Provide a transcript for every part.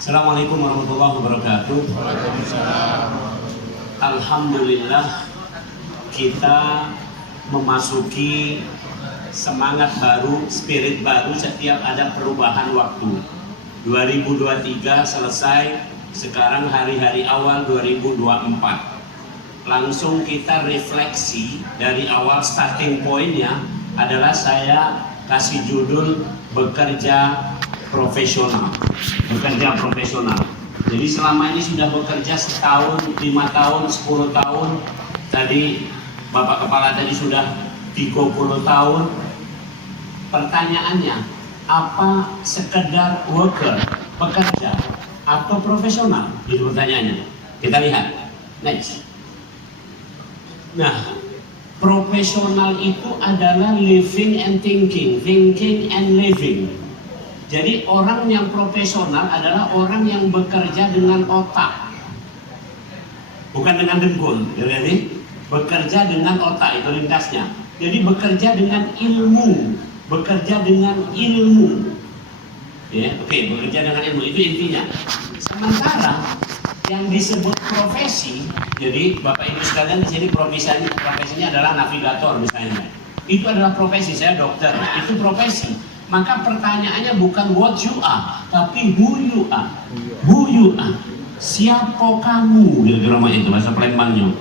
Assalamualaikum warahmatullahi wabarakatuh. Alhamdulillah kita memasuki semangat baru, spirit baru setiap ada perubahan waktu. 2023 selesai, sekarang hari-hari awal 2024. Langsung kita refleksi dari awal, starting pointnya adalah saya kasih judul bekerja profesional. Bekerja profesional. Jadi selama ini sudah bekerja setahun, 5 tahun, 10 tahun. Tadi Bapak Kepala tadi sudah 30 tahun. Pertanyaannya, apa sekedar worker, pekerja, atau profesional? Itu pertanyaannya. Kita lihat. Next. Nah, profesional itu adalah living and thinking, thinking and living. Jadi orang yang profesional adalah orang yang bekerja dengan otak, bukan dengan dengkul. Jadi bekerja dengan otak, itu lintasnya. Jadi bekerja dengan ilmu, bekerja dengan ilmu. Ya, oke, bekerja dengan ilmu itu intinya. Sementara yang disebut profesi, jadi Bapak Ibu sekalian di sini profesinya adalah navigator misalnya. Itu adalah profesi, saya dokter, itu profesi. Maka pertanyaannya bukan what you are, tapi who you are. Who you are. Siapa kamu? Kira-kira itu bahasa Palembangnya.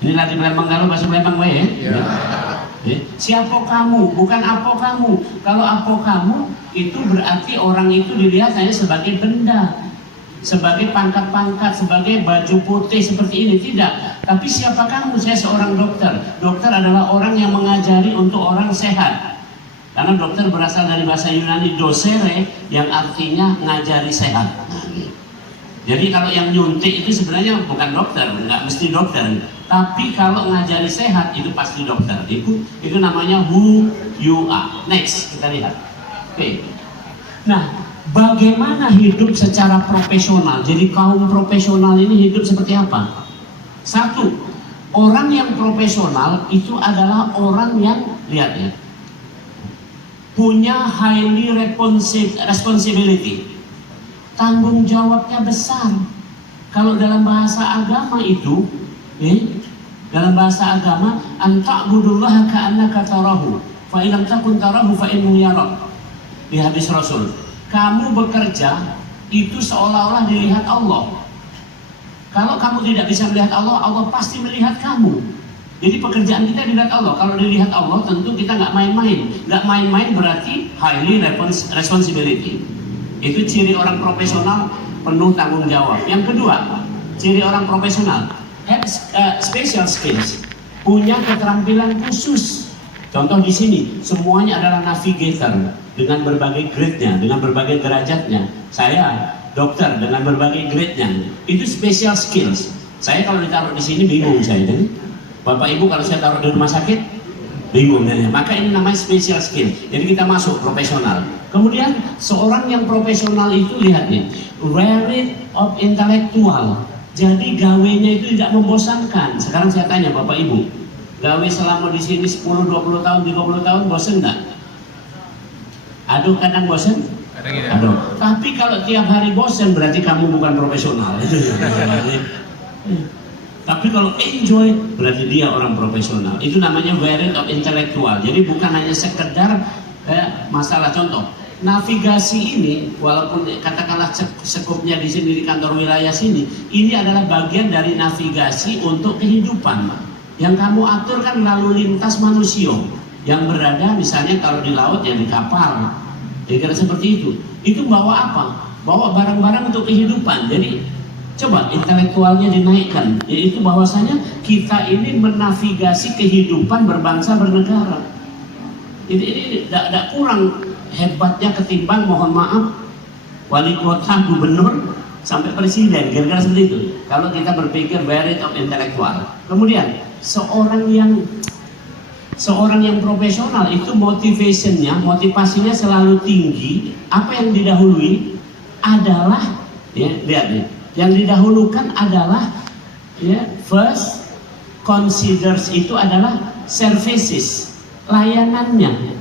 Ini lagi Palembang, kalau bahasa Palembang ya? Ya. Siapa kamu? Bukan apa kamu. Kalau apa kamu itu berarti orang itu dilihat hanya sebagai benda, sebagai pangkat-pangkat, sebagai baju putih seperti ini. Tidak. Tapi siapa kamu? Saya seorang dokter. Dokter adalah orang yang mengajari untuk orang sehat. Karena dokter berasal dari bahasa Yunani docere, yang artinya ngajari sehat. Jadi kalau yang nyuntik itu sebenarnya bukan dokter, nggak mesti dokter. Tapi kalau ngajari sehat itu pasti dokter. Itu namanya who you are. Next, kita lihat. Oke. Nah, bagaimana hidup secara profesional? Jadi kaum profesional ini hidup seperti apa? Satu, orang yang profesional itu adalah orang yang, lihat ya, punya highly responsibility, tanggung jawabnya besar. Kalau dalam bahasa agama itu, dalam bahasa agama, anta'budullaha ka'annaka tarahu, fa in lam takun tarahu fa innahu yarak. Di hadis Rasul, kamu bekerja itu seolah-olah dilihat Allah. Kalau kamu tidak bisa melihat Allah, Allah pasti melihat kamu. Jadi pekerjaan kita dilihat Allah. Kalau dilihat Allah, tentu kita nggak main-main. Nggak main-main berarti highly responsibility. Itu ciri orang profesional, penuh tanggung jawab. Yang kedua, ciri orang profesional, have special skills, punya keterampilan khusus. Contoh di sini, semuanya adalah navigator dengan berbagai grade-nya, dengan berbagai derajatnya. Saya dokter dengan berbagai grade-nya. Itu special skills. Saya kalau ditaruh di sini bingung saya. Bapak Ibu kalau saya taruh di rumah sakit bingung ya. Maka ini namanya special skill. Jadi kita masuk profesional. Kemudian seorang yang profesional itu, lihat nih, varied of intellectual. Jadi gawenya itu tidak membosankan. Sekarang saya tanya Bapak Ibu, gawe selama di sini 10, 20 tahun, 30 tahun bosan nggak? Aduh, kadang bosan? Aduh. Tapi kalau tiap hari bosan berarti kamu bukan profesional. Tapi kalau enjoy berarti dia orang profesional. Itu namanya varied of intellectual. Jadi bukan hanya sekedar masalah. Contoh, navigasi ini walaupun katakanlah sekupnya di sini di kantor wilayah sini, ini adalah bagian dari navigasi untuk kehidupan. Yang kamu atur kan lalu lintas manusia yang berada misalnya kalau di laut ya di kapal. Kira-kira seperti itu. Itu bawa apa? Bawa barang-barang untuk kehidupan. Jadi coba intelektualnya dinaikkan, yaitu bahwasanya kita ini menavigasi kehidupan berbangsa bernegara. Ini tidak kurang hebatnya ketimbang, mohon maaf, wali kota, gubernur, sampai presiden, kira-kira seperti itu. Kalau kita berpikir varied of intellectual. Kemudian seorang yang profesional itu motivasinya selalu tinggi. Apa yang didahului adalah, ya lihat nih. Yang didahulukan adalah first considers itu adalah services, layanannya,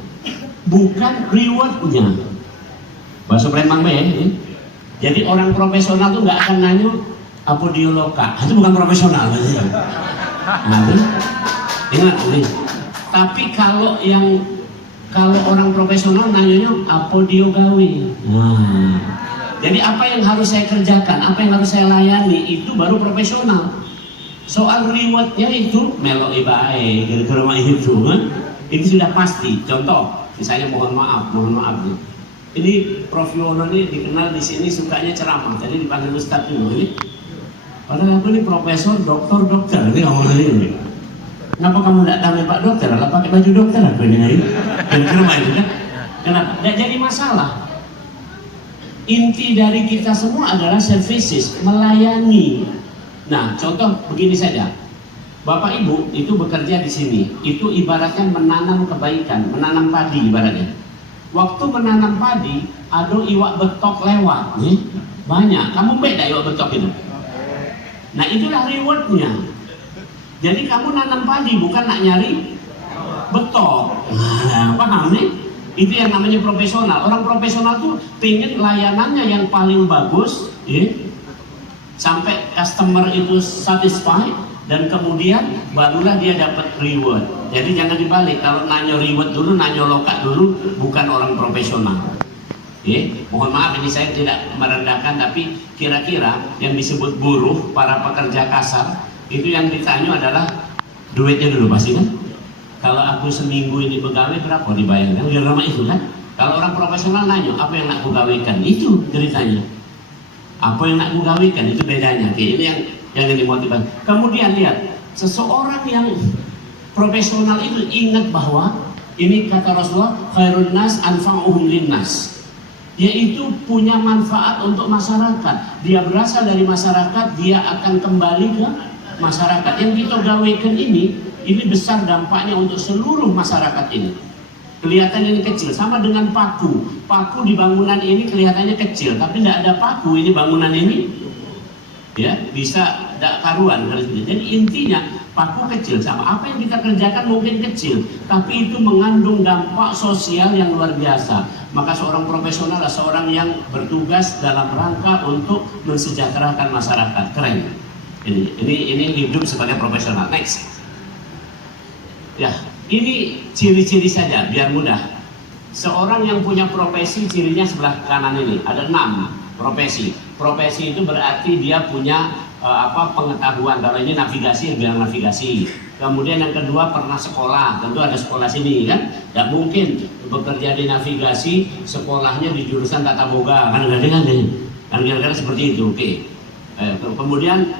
bukan rewardnya. Bahasa Palembang ya. Jadi orang profesional tuh nggak akan nanya apodioloka, itu bukan profesional. Nah, ingat nih. Tapi kalau orang profesional nanyanya apodiogawi. Jadi apa yang harus saya kerjakan, apa yang harus saya layani, itu baru profesional. Soal rewardnya itu meloi bae, kira-kira itu, itu sudah pasti. Contoh, misalnya mohon maaf nih. Ini Prof Yono ini dikenal di sini sukanya ceramah, jadi dipanggil Ustadz dulu ini. Padahal aku ini profesor, dokter, ini ngomong ini. Kenapa kamu tidak tahu Pak Dokter? Kalau pakai baju dokter aku ini, kira-kira itu kan? Kenapa? Tidak jadi masalah. Inti dari kita semua adalah services, melayani. Nah, contoh begini saja. Bapak Ibu itu bekerja di sini, itu ibaratnya menanam kebaikan, menanam padi ibaratnya. Waktu menanam padi, ada iwak betok lewat, nih, banyak. Kamu beda iwak betok itu. Nah, itulah rewardnya. Jadi kamu nanam padi, bukan nak nyari betok. Nah, paham nih? Itu yang namanya profesional. Orang profesional tuh pengen layanannya yang paling bagus, ya, sampai customer itu satisfied, dan kemudian barulah dia dapat reward. Jadi jangan dibalik, kalau nanya reward dulu, nanya loka dulu, bukan orang profesional. Mohon maaf ini saya tidak merendahkan, tapi kira-kira yang disebut buruh, para pekerja kasar, itu yang ditanya adalah duitnya dulu pasti kan? Kalau aku seminggu ini pegawai berapa dibayarkan? Udah lama itu kan? Kalau orang profesional nanya, apa yang nak kugawikan? Itu ceritanya. Apa yang nak kugawikan? Itu bedanya. Oke, ini yang dimotivasi. Kemudian lihat, seseorang yang profesional itu ingat bahwa ini kata Rasulullah, khairun nas anfa'uhum linnas, yaitu punya manfaat untuk masyarakat. Dia berasal dari masyarakat, dia akan kembali ke masyarakat. Yang kita gawekan ini besar dampaknya untuk seluruh masyarakat ini. Kelihatan ini kecil, sama dengan paku. Paku di bangunan ini kelihatannya kecil, tapi tidak ada paku ini bangunan ini, ya bisa tidak karuan. Jadi intinya paku kecil, sama apa yang kita kerjakan mungkin kecil, tapi itu mengandung dampak sosial yang luar biasa. Maka seorang profesional adalah seorang yang bertugas dalam rangka untuk mensejahterakan masyarakat. Keren. Ini hidup sebagai profesional. Next. Ya, ini ciri-ciri saja biar mudah. Seorang yang punya profesi, cirinya sebelah kanan ini ada 6 profesi. Profesi itu berarti dia punya pengetahuan. Kalau ini navigasi, bilang navigasi. Kemudian yang kedua pernah sekolah, tentu ada sekolah sini kan. Tidak mungkin bekerja di navigasi sekolahnya di jurusan tata boga kan, kira-kira seperti itu. Oke. Kemudian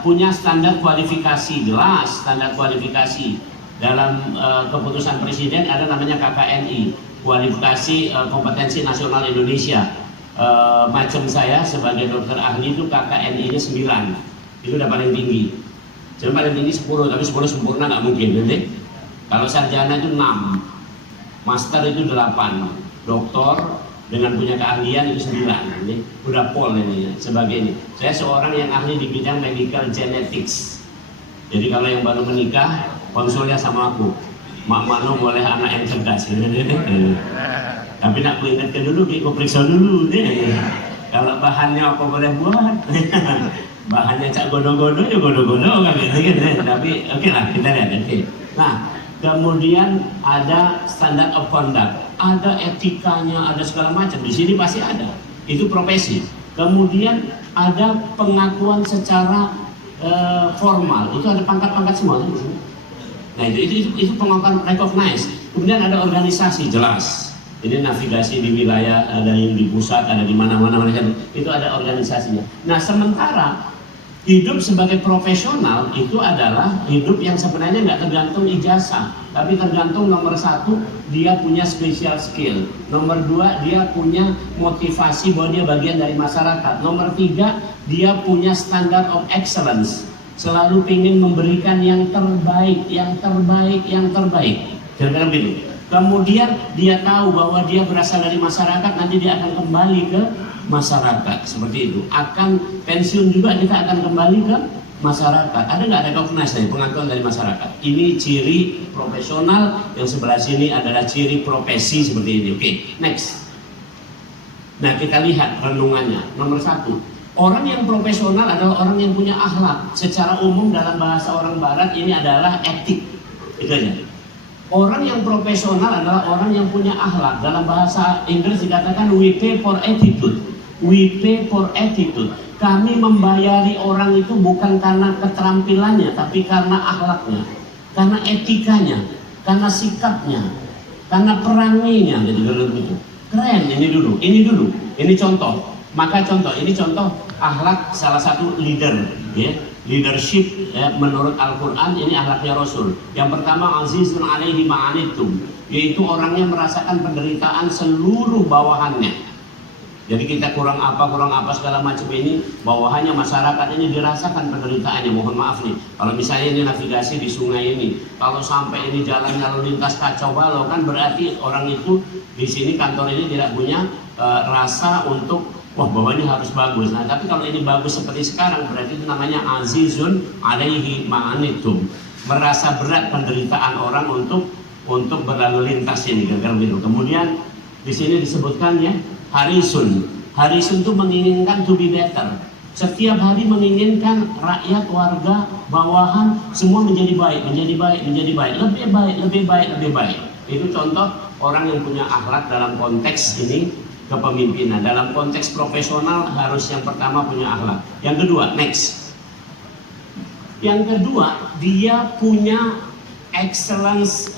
punya standar kualifikasi, jelas standar kualifikasi. Dalam keputusan presiden ada namanya KKNI, kualifikasi kompetensi nasional Indonesia. Macam saya sebagai dokter ahli itu KKNI-nya 9, itu udah paling tinggi. Cuma paling tinggi 10, tapi 10 sempurna nggak mungkin, nanti. Kalau sarjana itu 6, master itu 8, doktor dengan punya keahlian itu 9, ini udah pol ini sebagai ini. Saya seorang yang ahli di bidang medical genetics. Jadi kalau yang baru menikah, konsulnya sama aku, Mak Mano boleh anak yang cerdas. Tapi nak ku ingatkan dulu, ku periksa dulu deh. Kalau bahannya apa boleh buat. Bahannya cak godo-godo ya godo-godo kan gitu kan. Tapi oke lah, kita lihat. Okay. Nah, kemudian ada standard of conduct, ada etikanya, ada segala macam. Di sini pasti ada. Itu profesi. Kemudian ada pengakuan secara formal. Itu ada pangkat-pangkat semua kan di sini. Nah itu pengakuan recognize. Kemudian ada organisasi, jelas. Ini navigasi di wilayah, ada yang di pusat, ada di mana-mana, itu ada organisasinya. Nah sementara hidup sebagai profesional itu adalah hidup yang sebenarnya nggak tergantung ijazah, tapi tergantung nomor 1 dia punya special skill, nomor 2 dia punya motivasi bahwa dia bagian dari masyarakat, nomor 3 dia punya standard of excellence, selalu ingin memberikan yang terbaik, yang terbaik, yang terbaik. Kira-kira begitu. Kemudian dia tahu bahwa dia berasal dari masyarakat, nanti dia akan kembali ke masyarakat, seperti itu. Akan pensiun juga kita akan kembali ke masyarakat. Ada nggak recognize dari pengakuan dari masyarakat? Ini ciri profesional, yang sebelah sini adalah ciri profesi seperti ini. Oke, next. Nah, kita lihat renungannya. Nomor satu, orang yang profesional adalah orang yang punya akhlak. Secara umum dalam bahasa orang barat ini adalah etik. Itu aja. Orang yang profesional adalah orang yang punya akhlak. Dalam bahasa Inggris dikatakan we pay for attitude. We pay for attitude. Kami membayari orang itu bukan karena keterampilannya, tapi karena akhlaknya, karena etikanya, karena sikapnya, karena peranginya. Jadi gitu. Keren ini dulu. Ini contoh. Maka contoh, ini contoh akhlak salah satu leader, ya. Leadership ya, menurut Al-Quran ini akhlaknya Rasul. Yang pertama, azizun alaihi ma'anittum, yaitu orangnya merasakan penderitaan seluruh bawahannya. Jadi kita kurang apa segala macam ini, bawahannya masyarakat ini dirasakan penderitaannya. Mohon maaf nih, kalau misalnya ini navigasi di sungai ini, kalau sampai ini jalan lalu lintas kacau balau, kan berarti orang itu di sini kantor ini tidak punya rasa untuk wah bawahnya harus bagus. Nah, tapi kalau ini bagus seperti sekarang, berarti itu namanya azizun alaihi ma'anittum, merasa berat penderitaan orang untuk berlalu lintas ini, kira-kira begitu. Kemudian di sini disebutkan ya, harisun itu menginginkan to be better. Setiap hari menginginkan rakyat, warga, bawahan semua menjadi baik, lebih baik. Itu contoh orang yang punya akhlak dalam konteks ini kepemimpinan. Dalam konteks profesional harus yang pertama punya akhlak. Yang kedua, Yang kedua, dia punya excellence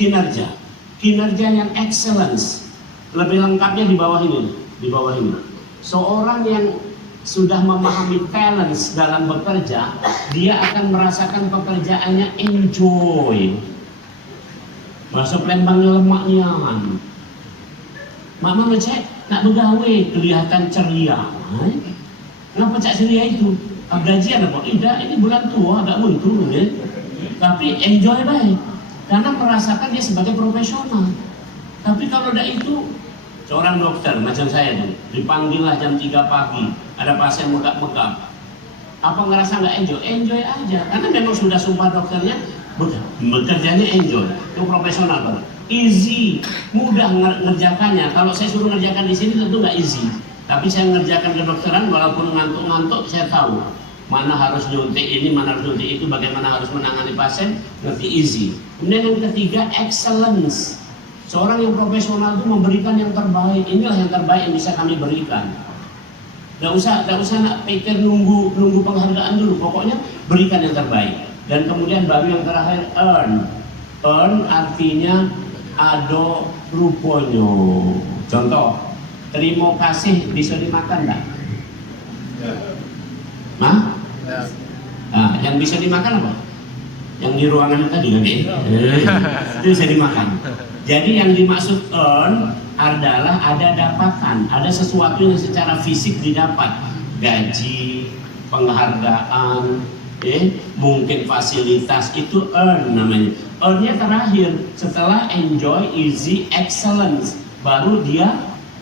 kinerja. Kinerja yang excellence. Lebih lengkapnya di bawah ini. Seorang yang sudah memahami talents dalam bekerja, dia akan merasakan pekerjaannya enjoy. Bahasa Palembangnya lemaknya. Mama ngecek nak begawe kelihatan ceria. Kenapa cak ceria itu? Gajian apa? Tidak, ini bulan tua agak buntu ya. Tapi enjoy baik karena merasakan dia sebagai profesional. Tapi kalau tidak itu, seorang dokter macam saya tuh dipanggil lah jam 3 pagi, ada pasien megap-megap. Apa ngerasa nggak enjoy? Enjoy aja, karena memang sudah sumpah dokternya bekerjanya enjoy. Itu profesional banget. Easy, mudah ngerjakannya. Kalau saya suruh ngerjakan di sini tentu nggak easy. Tapi saya ngerjakan kedokteran walaupun ngantuk-ngantuk, saya tahu mana harus nyuntik ini, mana harus nyuntik itu, bagaimana harus menangani pasien, ngerti easy. Kemudian yang ketiga, excellence. Seorang yang profesional itu memberikan yang terbaik. Inilah yang terbaik yang bisa kami berikan. Gak usah nak pikir nunggu penghargaan dulu. Pokoknya berikan yang terbaik. Dan kemudian baru yang terakhir, earn. Earn artinya ado ruponyo. Contoh, terima kasih bisa dimakan enggak? Ya. Hah? Ya. Nah, yang bisa dimakan apa? Yang di ruangan tadi kan? Itu bisa dimakan. Jadi yang dimaksud earn adalah ada dapatan, ada sesuatu yang secara fisik didapat, gaji, penghargaan, mungkin fasilitas, itu earn namanya. Earn-nya terakhir setelah enjoy, easy, excellence, baru dia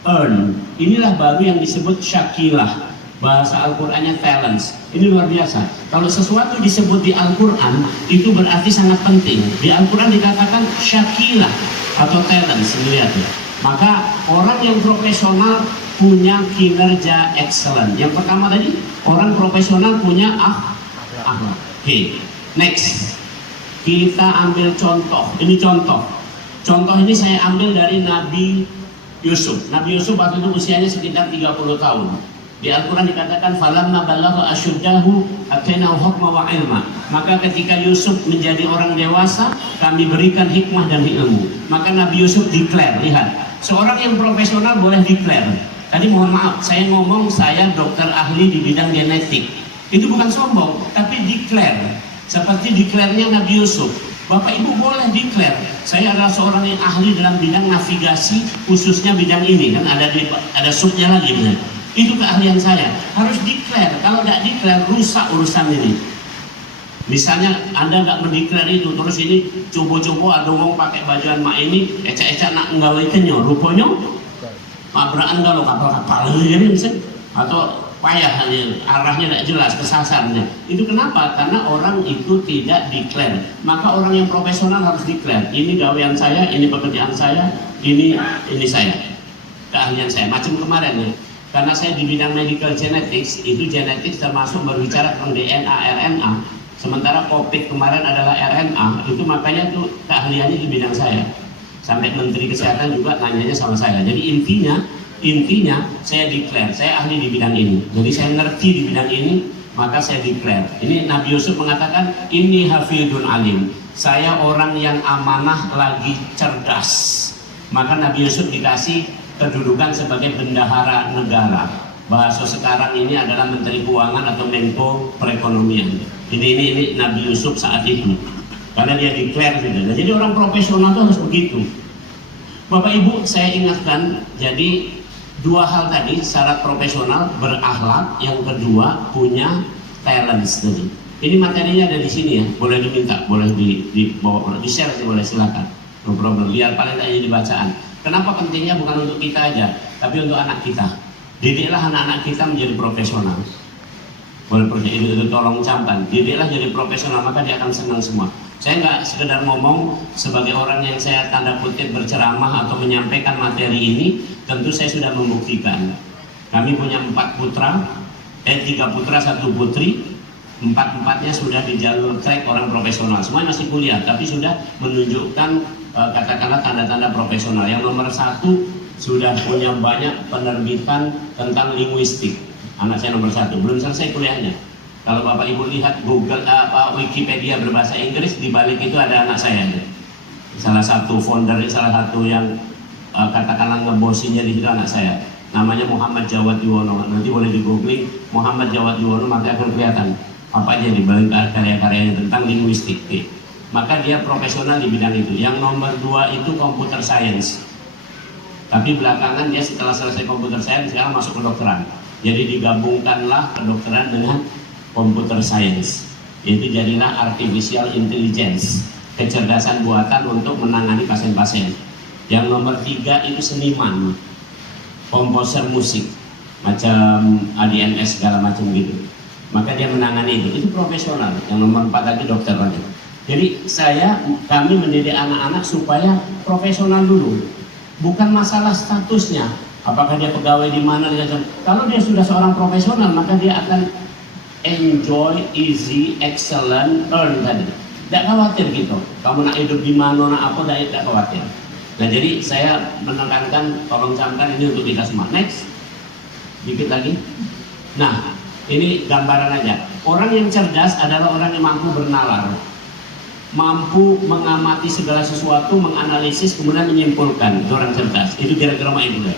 earn. Inilah baru yang disebut syakilah. Bahasa Al-Qur'annya talents. Ini luar biasa. Kalau sesuatu disebut di Al-Qur'an, itu berarti sangat penting. Di Al-Qur'an dikatakan syakilah atau talents, lihat ya. Maka orang yang profesional punya kinerja excellent. Yang pertama tadi, orang profesional punya akhlak. Oke, next. Kita ambil contoh. Ini contoh. Contoh ini saya ambil dari Nabi Yusuf. Nabi Yusuf waktu itu usianya sekitar 30 tahun. Di Al-Quran dikatakan falamma balagha asyuddahu atainahu hukma wa ilma. Maka ketika Yusuf menjadi orang dewasa, kami berikan hikmah dan ilmu. Maka Nabi Yusuf declare, lihat, seorang yang profesional boleh declare. Tadi mohon maaf, saya ngomong saya dokter ahli di bidang genetik. Itu bukan sombong, tapi declare. Seperti declare-nya Nabi Yusuf. Bapak Ibu boleh declare, saya adalah seorang yang ahli dalam bidang navigasi, khususnya bidang ini, kan ada subnya lagi benar. Itu keahlian saya, harus declare. Kalau nggak declare, rusak urusan ini. Misalnya Anda nggak mendeklar itu, terus ini coba-coba ada orang pakai bajuan mak ini, ecak-ecak nak nggalai kenyo, rupanya mabraan kalau kapal-kapal ini bisa, atau payah arahnya tidak jelas, kesasarnya. Itu kenapa? Karena orang itu tidak declare. Maka orang yang profesional harus declare. Ini gawean saya, ini pekerjaan saya, ini saya. keahlian saya. Macam kemarin ya, karena saya di bidang medical genetics, itu genetics termasuk berbicara tentang DNA, RNA. Sementara COVID kemarin adalah RNA, itu makanya tuh keahliannya di bidang saya. Sampai Menteri Kesehatan juga nanyanya sama saya. Jadi intinya saya declare, saya ahli di bidang ini. Jadi saya ngerti di bidang ini, maka saya declare. Ini Nabi Yusuf mengatakan, inni hafidun alim. Saya orang yang amanah lagi cerdas. Maka Nabi Yusuf dikasih kedudukan sebagai bendahara negara. Bahasa sekarang ini adalah Menteri Keuangan atau Menko Perekonomian. Ini Nabi Yusuf saat itu. Karena dia declare gitu. Nah, jadi orang profesional itu harus begitu. Bapak Ibu, saya ingatkan, jadi dua hal tadi, syarat profesional, berakhlak, yang kedua punya talents tadi. Ini materinya ada di sini ya, boleh diminta, boleh dibawa, di-share, boleh silakan. No problem, biar paling tidak jadi bacaan. Kenapa pentingnya? Bukan untuk kita aja, tapi untuk anak kita. Didiklah anak-anak kita menjadi profesional. Boleh itu tolong camkan. Didiklah jadi profesional, maka dia akan senang semua. Saya nggak sekedar ngomong sebagai orang yang saya tanda kutip berceramah atau menyampaikan materi ini. Tentu saya sudah membuktikan. Kami punya 3 putra, 1 putri. 4-4-nya sudah di jalur track orang profesional. Semua masih kuliah, tapi sudah menunjukkan katakanlah tanda-tanda profesional. Yang nomor 1 sudah punya banyak penerbitan tentang linguistik. Anak saya nomor 1, belum selesai kuliahnya. Kalau Bapak Ibu lihat Google, Wikipedia berbahasa Inggris, di balik itu ada anak saya. Salah satu founder, salah satu yang katakanlah ngebosinya di situ anak saya. Namanya Muhammad Jawad Yuwono. Nanti boleh di googling Muhammad Jawad Yuwono, maka akan kelihatan apa aja di balik karya-karyanya tentang linguistik. Maka dia profesional di bidang itu. Yang nomor 2 itu computer science. Tapi belakangan dia setelah selesai computer science sekarang masuk kedokteran. Jadi digabungkanlah kedokteran dengan computer science. Itu jadilah artificial intelligence, kecerdasan buatan untuk menangani pasien-pasien. Yang nomor 3 itu seniman, komposer musik, macam ADNS segala macam gitu. Maka dia menangani itu profesional. Yang nomor 4 lagi dokter lagi. Jadi kami mendidik anak-anak supaya profesional dulu. Bukan masalah statusnya, apakah dia pegawai di mana. Kalau dia sudah seorang profesional, maka dia akan enjoy, easy, excellent, earn tadi. Tidak khawatir gitu. Kamu nak hidup di mana, nak apa, tidak khawatir. Nah jadi saya menekankan, tolong camkan ini untuk kita semua. Next, dikit lagi. Nah, ini gambaran aja. Orang yang cerdas adalah orang yang mampu bernalar, mampu mengamati segala sesuatu, menganalisis, kemudian menyimpulkan. Itu orang cerdas. Itu kira-kira itu.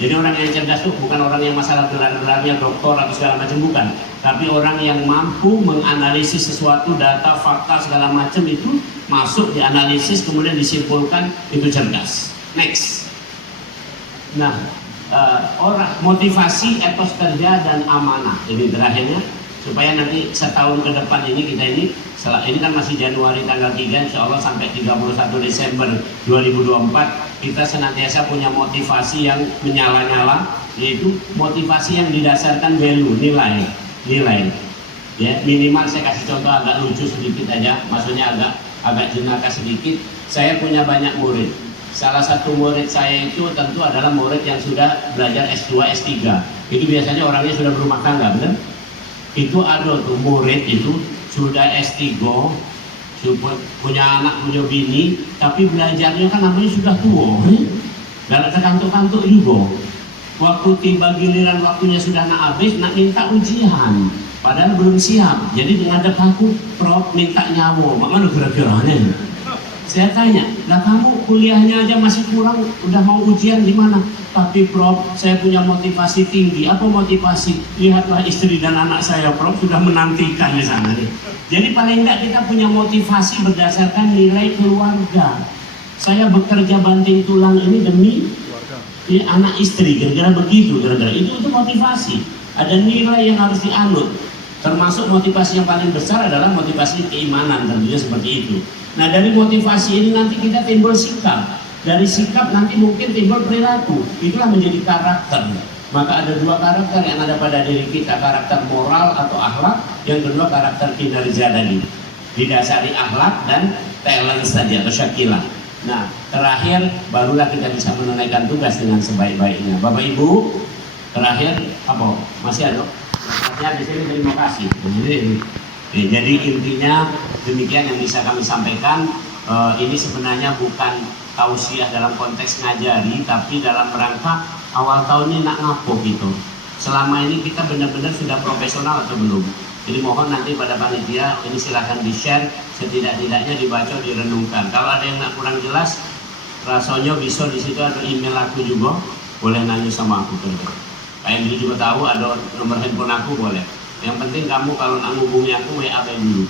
Jadi orang yang cerdas itu bukan orang yang masalah gelar-gelarnya doktor atau segala macam, bukan. Tapi orang yang mampu menganalisis sesuatu, data, fakta, segala macam itu masuk, dianalisis, kemudian disimpulkan, itu cerdas. Next. Nah, orang motivasi, etos kerja, dan amanah. Ini terakhirnya, supaya nanti setahun ke depan ini kita ini kan masih Januari tanggal 3, insya Allah sampai 31 Desember 2024 kita senantiasa punya motivasi yang menyala-nyala, yaitu motivasi yang didasarkan value, nilai ya. Minimal saya kasih contoh agak lucu sedikit aja, maksudnya agak jenaka sedikit. Saya punya banyak murid. Salah satu murid saya itu tentu adalah murid yang sudah belajar S2, S3. Itu biasanya orangnya sudah berumah tangga, benar? Itu ada tuh murid itu sudah S3, punya anak, punya bini, tapi belajarnya kan namanya sudah tua, gak terkantuk-kantuk juga. Waktu tiba giliran waktunya sudah nak habis, nak minta ujian, padahal belum siap. Jadi dengan aku, Prof, minta nyawa, mana kira-kira nih? Saya tanya, lah kamu kuliahnya aja masih kurang, udah mau ujian di mana? Tapi Prof, saya punya motivasi tinggi. Apa motivasi? Lihatlah istri dan anak saya, Prof, sudah menantikan di sana nih. Jadi paling enggak kita punya motivasi berdasarkan nilai keluarga. Saya bekerja banting tulang ini demi anak istri, kira-kira begitu, kira-kira itu motivasi. Ada nilai yang harus dianut. Termasuk motivasi yang paling besar adalah motivasi keimanan, tentunya seperti itu. Nah dari motivasi ini nanti kita timbul sikap. Dari sikap nanti mungkin timbul perilaku. Itulah menjadi karakter. Maka ada 2 karakter yang ada pada diri kita, karakter moral atau akhlak, yang kedua karakter kinerja tadi, didasari akhlak dan talent tadi atau syakilah. Nah, terakhir barulah kita bisa menunaikan tugas dengan sebaik-baiknya. Bapak Ibu, terakhir apa? Masih ada? Masih di sini, terima kasih. Jadi intinya demikian yang bisa kami sampaikan. Ini sebenarnya bukan tausiah dalam konteks ngajari, tapi dalam rangka awal tahun ini nak ngapok gitu. Selama ini kita benar-benar sudah profesional atau belum? Jadi mohon nanti pada panitia ini silahkan di-share, setidak-tidaknya dibaca, direnungkan. Kalau ada yang nak kurang jelas, rasanya bisa di situ ada email aku juga, boleh nanya sama aku terus. Kayak dulu juga tahu ada nomor handphone aku boleh. Yang penting kamu kalau nak hubungi aku WA dulu.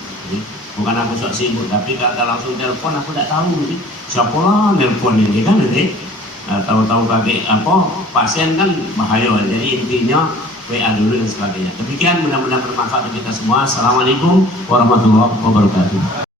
Bukan aku sok sibuk, tapi kalau langsung telepon aku tidak tahu nih siapa lah telepon ini kan nanti. Tahu-tahu pakai apa pasien kan bahaya. Jadi intinya WA dulu dan sebagainya. Demikian mudah-mudahan bermanfaat untuk kita semua. Assalamualaikum warahmatullahi wabarakatuh.